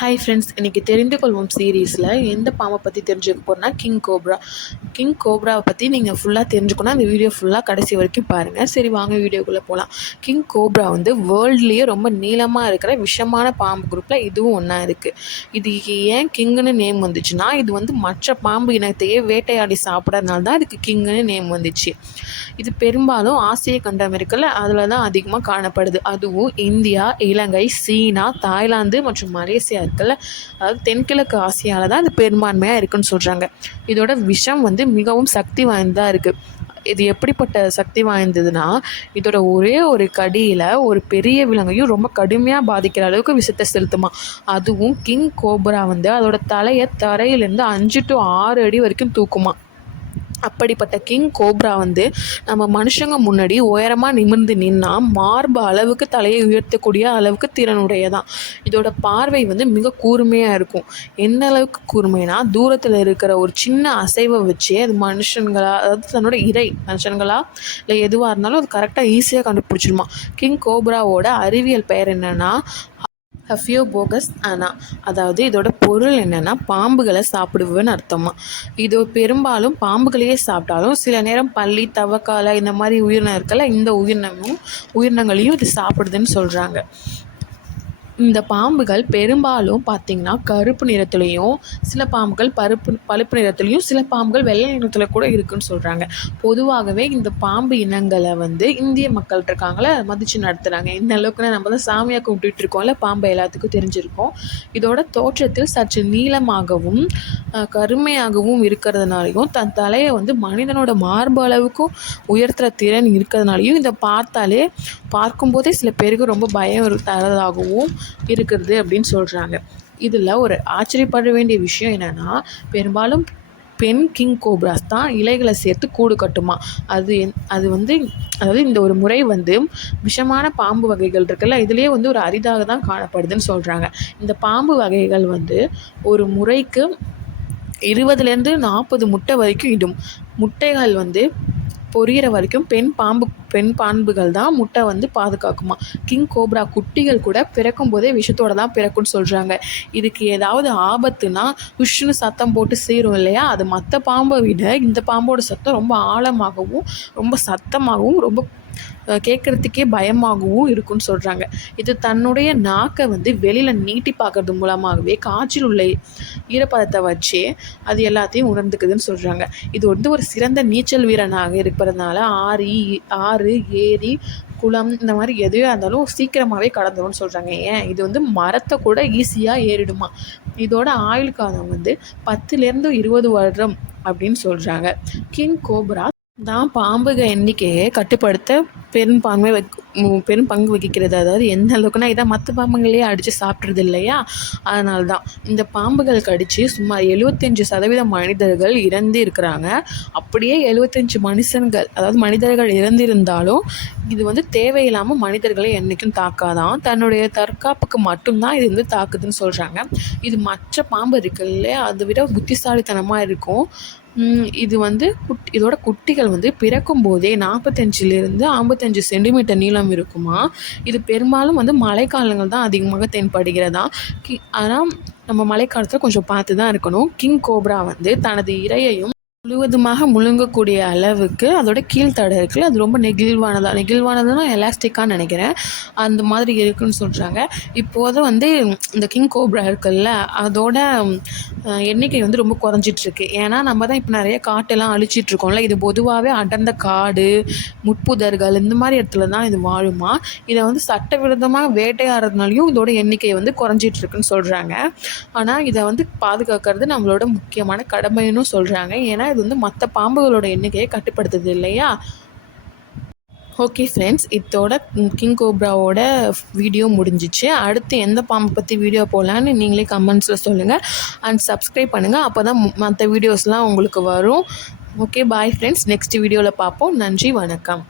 Hi friends, இன்றைக்கி தெரிந்து கொள்வோம் சீரீஸில் எந்த பாம்பை பற்றி தெரிஞ்சுக்க போகிறோன்னா கிங் கோப்ரா. கிங் கோப்ராவை பற்றி நீங்கள் ஃபுல்லாக தெரிஞ்சுக்கணும். அந்த வீடியோ ஃபுல்லாக கடைசி வரைக்கும் பாருங்கள். சரி, வாங்க வீடியோக்குள்ளே போகலாம். கிங் கோப்ரா வந்து வேர்ல்ட்லேயே ரொம்ப நீளமாக இருக்கிற விஷமான பாம்பு குரூப்பில் இதுவும் ஒன்றா இருக்குது. இது ஏன் கிங்குன்னு நேம் வந்துச்சுன்னா, இது வந்து மற்ற பாம்பு இனத்தையே வேட்டையாடி சாப்பிட்றதுனால தான் இதுக்கு கிங்குன்னு நேம் வந்துச்சு. இது பெரும்பாலும் ஆசிய கண்டம் இருக்குல்ல, அதில் தான் அதிகமாக காணப்படுது. அதுவும் இந்தியா, இலங்கை, சீனா, தாய்லாந்து மற்றும் மலேசியா இருக்குல்ல, அதாவது தென்கிழக்கு ஆசியாவில் தான் இது பெரும்பான்மையாக இருக்குன்னு சொல்கிறாங்க. இதோட விஷம் வந்து மிகவும் சக்தி வாய்ந்ததாக இருக்குது. இது எப்படிப்பட்ட சக்தி வாய்ந்ததுன்னா, இதோட ஒரே ஒரு கடியில் ஒரு பெரிய விலங்கையும் ரொம்ப கடுமையாக பாதிக்கிற அளவுக்கு விஷத்தை செலுத்துமா. அதுவும் கிங் கோப்ரா வந்து அதோட தலையை தரையிலேருந்து 5 to 6 அடி வரைக்கும் தூக்குமா. அப்படிப்பட்ட கிங் கோப்ரா வந்து நம்ம மனுஷங்க முன்னாடி உயரமாக நிமிர்ந்து நின்னா மார்பு அளவுக்கு தலையை உயர்த்தக்கூடிய அளவுக்கு திறனுடையதான். இதோட பார்வை வந்து மிக கூர்மையாக இருக்கும். எந்த அளவுக்கு கூர்மைனா, தூரத்தில் இருக்கிற ஒரு சின்ன அசைவை வச்சே அது மனுஷங்களா, அதாவது தன்னோட மனுஷங்களா இல்லை எதுவாக இருந்தாலும் அது கரெக்டாக ஈஸியாக கண்டுபிடிச்சிருமா. கிங் கோப்ராவோட அறிவியல் பெயர் என்னென்னா ஹஃபியோபோகஸ் ஆனா. அதாவது இதோட பொருள் என்னென்னா பாம்புகளை சாப்பிடுவேன்னு அர்த்தமா. இது பெரும்பாலும் பாம்புகளையே சாப்பிட்டாலும் சில நேரம் பல்லி, தவக்காலை இந்த மாதிரி உயிரினம் இருக்கல, இந்த உயிரினங்களையும் இது சாப்பிடுதுன்னு சொல்கிறாங்க. இந்த பாம்புகள் பெரும்பாலும் பார்த்திங்கன்னா கருப்பு நிறத்துலேயும், சில பாம்புகள் பழுப்பு நிறத்துலேயும், சில பாம்புகள் வெள்ளை நிறத்தில் கூட இருக்குதுன்னு சொல்கிறாங்க. பொதுவாகவே இந்த பாம்பு இனங்களை வந்து இந்திய மக்கள் இருக்காங்களே மதித்து நடத்துகிறாங்க. இந்த அளவுக்குன்னா நம்ம தான் சாமியாக கும்பிட்டுட்டு இருக்கோம்ல, பாம்பை எல்லாத்துக்கும் தெரிஞ்சிருக்கோம். இதோட தோற்றத்தில் சற்று நீளமாகவும் கருமையாகவும் இருக்கிறதுனாலையும், தன் தலையை வந்து மனிதனோட மார்பு அளவுக்கும் உயர்த்துகிற திறன் இருக்கிறதுனாலையும் இதை பார்க்கும்போதே சில பேருக்கு ரொம்ப பயம் தரதாகவும் இருக்கிறது அப்படின்னு சொல்கிறாங்க. இதில் ஒரு ஆச்சரியப்பட வேண்டிய விஷயம் என்னென்னா, பெரும்பாலும் பெண் கிங் கோப்ராஸ் தான் இலைகளை சேர்த்து கூடு கட்டுமா. அது வந்து அதாவது இந்த ஒரு முறை வந்து விஷமான பாம்பு வகைகள் இருக்குல்ல, இதுலேயே வந்து ஒரு அரிதாக தான் காணப்படுதுன்னு சொல்கிறாங்க. இந்த பாம்பு வகைகள் வந்து ஒரு முறைக்கு 20 to 40 முட்டை வரைக்கும் இடும். முட்டைகள் வந்து பொரியிற வரைக்கும் பெண் பாம்புகள் தான் முட்டை வந்து பாதுகாக்குமா. கிங் கோப்ரா குட்டிகள் கூட பிறக்கும் போதே விஷத்தோடு தான் பிறக்கும்னு சொல்கிறாங்க. இதுக்கு ஏதாவது ஆபத்துனா உஷ்ணு சத்தம் போட்டு சீரும் இல்லையா, அது மற்ற பாம்பை விட இந்த பாம்போட சத்தம் ரொம்ப ஆழமாகவும் ரொம்ப சத்தமாகவும் ரொம்ப கேட்குறதுக்கே பயமாகவும் இருக்குன்னு சொல்கிறாங்க. இது தன்னுடைய நாக்கை வந்து வெளியில் நீட்டி பார்க்கறது மூலமாகவே காற்றில் உள்ள ஈரப்பதத்தை வச்சே அது எல்லாத்தையும் உணர்ந்துக்குதுன்னு சொல்கிறாங்க. இது வந்து ஒரு சிறந்த நீச்சல் வீரனாக இருக்கிறதுனால ஆறு, ஏரி, குளம் இந்த மாதிரி எதுவே இருந்தாலும் சீக்கிரமாகவே கடந்துரும்னு சொல்கிறாங்க. ஏன், இது வந்து மரத்தை கூட ஈஸியாக ஏறிடுமா. இதோட ஆயுள் காலம் வந்து 10 to 20 வருடம் அப்படின்னு சொல்கிறாங்க. கிங் கோப்ரா தான் பாம்புகள் எண்ணிக்கையை கட்டுப்படுத்த பெரும் பங்கு வகிக்கிறது. அதாவது எந்த அளவுக்குன்னா, இதை மற்ற பாம்புங்களே அடித்து சாப்பிட்றது இல்லையா, அதனால தான் இந்த பாம்புகள் கடித்து சுமார் 75% மனிதர்கள் இறந்து இருக்கிறாங்க. அப்படியே 75 மனிதர்கள் இறந்திருந்தாலும் இது வந்து தேவையில்லாமல் மனிதர்களை என்றைக்கும் தாக்காதான். தன்னுடைய தற்காப்புக்கு மட்டும்தான் இது வந்து தாக்குதுன்னு சொல்கிறாங்க. இது மற்ற பாம்பு இருக்கு இல்லையா, அதை விட புத்திசாலித்தனமாக இருக்கும். இது வந்து இதோட குட்டிகள் வந்து பிறக்கும் போதே 45 to 55 சென்டிமீட்டர் நீளம் இருக்குமா. இது பெரும்பாலும் வந்து மழைக்காலங்கள் தான் அதிகமாக தென்படுகிறதா. ஆனால் நம்ம மழைக்காலத்தில் கொஞ்சம் பார்த்து தான் இருக்கணும். கிங் கோப்ரா வந்து தனது இரையையும் முழுவதுமாக முழுங்கக்கூடிய அளவுக்கு அதோட கீழ்த்தடை இருக்குல்ல, அது ரொம்ப நெகிழ்வானதுன்னா எலாஸ்டிக்கான்னு நினைக்கிறேன், அந்த மாதிரி இருக்குன்னு சொல்கிறாங்க. இப்போது வந்து இந்த கிங் கோப்ரா இருக்குல்ல, அதோட எண்ணிக்கை வந்து ரொம்ப குறைஞ்சிட்ருக்கு. ஏன்னா நம்ம தான் இப்போ நிறைய காட்டெல்லாம் அழிச்சிட்ருக்கோம்ல. இது பொதுவாகவே அடர்ந்த காடு, முட்புதர்கள் இந்த மாதிரி இடத்துல தான் இது வாழுமா. இதை வந்து சட்டவிரோதமாக வேட்டையாடுறதுனாலையும் இதோட எண்ணிக்கை வந்து குறைஞ்சிட்ருக்குன்னு சொல்கிறாங்க. ஆனால் இதை வந்து பாதுகாக்கிறது நம்மளோட முக்கியமான கடமைன்னு சொல்கிறாங்க. ஏன்னா இது வந்து மற்ற பாம்புகளோட எண்ணிக்கையை கட்டுப்படுத்துது இல்லையா. ஓகே ஃப்ரெண்ட்ஸ், இதோட கிங் கோப்ராவோட வீடியோ முடிஞ்சிச்சு. அடுத்து எந்த பாம்பை பற்றி வீடியோ போடலான்னு நீங்களே கமெண்ட்ஸில் சொல்லுங்கள். அண்ட் சப்ஸ்கிரைப் பண்ணுங்கள், அப்போ தான் மற்ற வீடியோஸ்லாம் உங்களுக்கு வரும். ஓகே, பாய் ஃப்ரெண்ட்ஸ், நெக்ஸ்ட் வீடியோவில் பார்ப்போம். நன்றி, வணக்கம்.